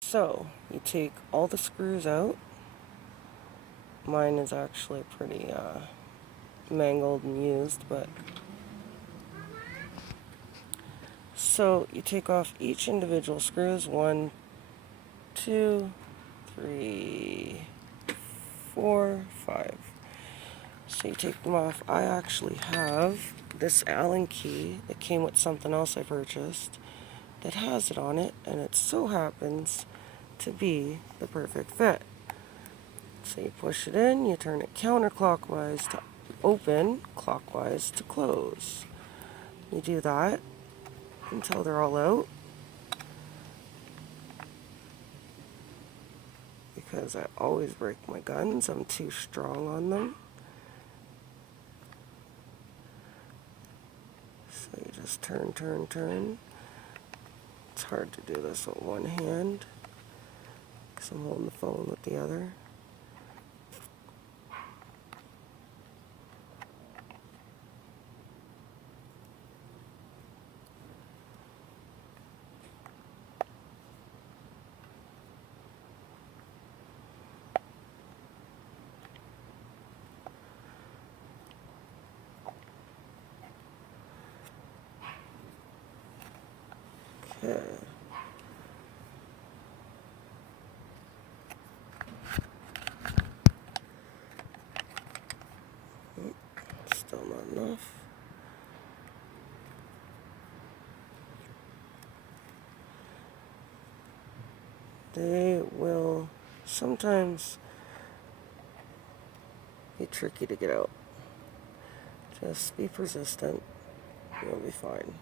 So, you take all the screws out. Mine is actually pretty mangled and used, but so you take off each individual screws. 1, 2, 3, 4, 5. So you take them off. I actually have this Allen key that came with something else I purchased that has it on it, and it so happens to be the perfect fit. So you push it in, you turn it counterclockwise to open, clockwise to close. You do that until they're all out, because I always break my guns. I'm too strong on them. So you just turn, turn, turn. It's hard to do this with one hand because I'm holding the phone with the other. Okay. Still not enough. They will sometimes be tricky to get out. Just be persistent. You'll be fine.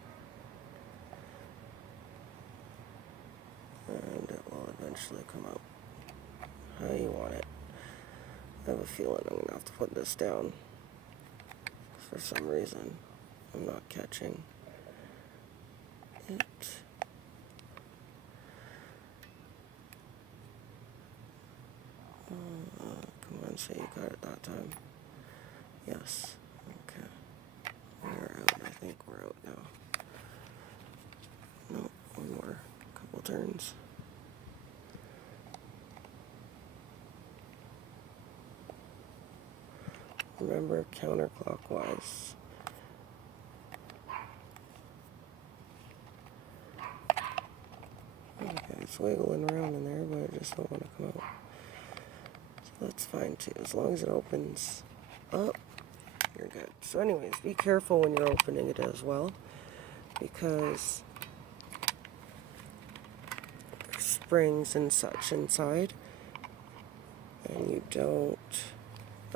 And it will eventually come out how you want it. I have a feeling I'm going to have to put this down. For some reason, I'm not catching it. Come on, say you got it that time. Yes. Okay. We're out. I think we're out now. No, one more. Couple turns. Remember, counterclockwise. Okay, it's wiggling around in there, but I just don't want to come out. So that's fine too. As long as it opens up, you're good. So anyways, be careful when you're opening it as well, because there's springs and such inside, and you don't,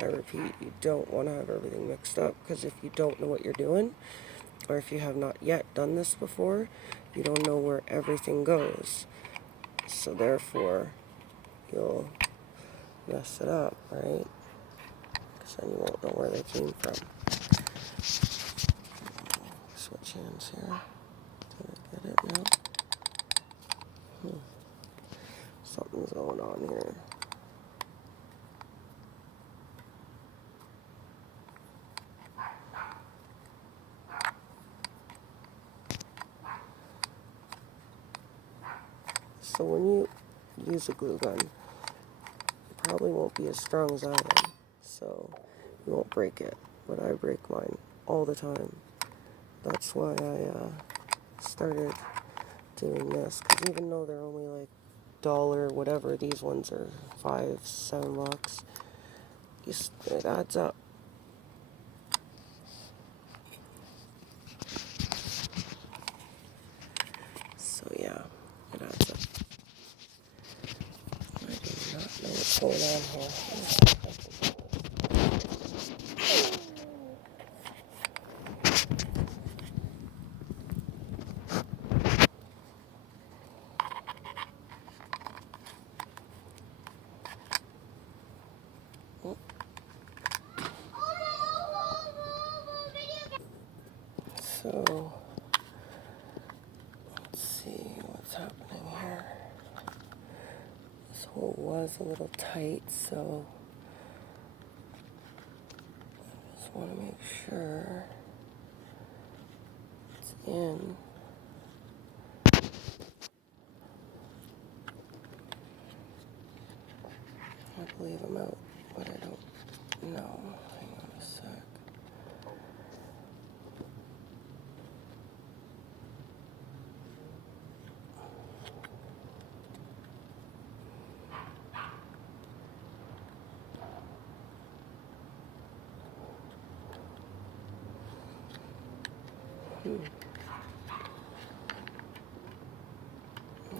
I repeat, you don't want to have everything mixed up, because if you don't know what you're doing, or if you have not yet done this before, you don't know where everything goes. So therefore, you'll mess it up, right? Because then you won't know where they came from. Switch hands here. Did I get it now? Something's going on here. So when you use a glue gun, it probably won't be as strong as I am, so you won't break it. But I break mine all the time. That's why I started doing this, because even though they're only like dollar whatever, these ones are $5, $7. It adds up. So yeah, it adds up. I do not know what's going on here. So, let's see what's happening here. This hole was a little tight, so I just want to make sure it's in. I believe I'm out, but I don't know. Hang on a sec.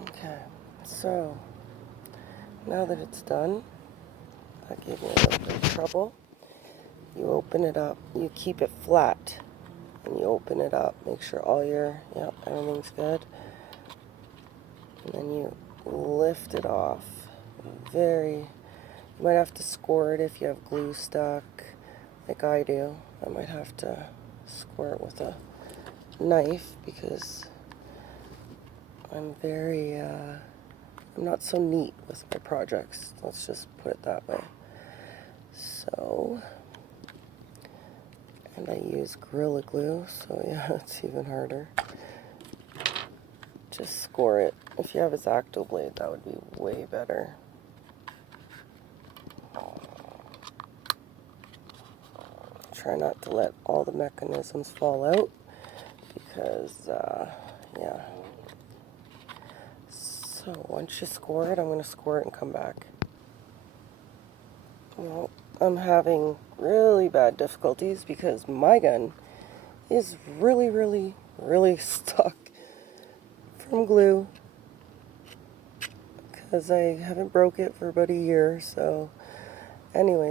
Okay, so now that it's done, that gave me a little bit of trouble. You open it up, you keep it flat, and you open it up, make sure all your, everything's good. And then you lift it off. You might have to score it if you have glue stuck, like I do. I might have to score it with a knife because I'm not so neat with my projects. Let's just put it that way. So, and I use Gorilla Glue, so yeah, it's even harder. Just score it. If you have a X-Acto blade, that would be way better. Try not to let all the mechanisms fall out because, yeah. So once you score it, I'm going to score it and come back. Well, I'm having really bad difficulties because my gun is really, really, really stuck from glue because I haven't broke it for about a year. So anyway.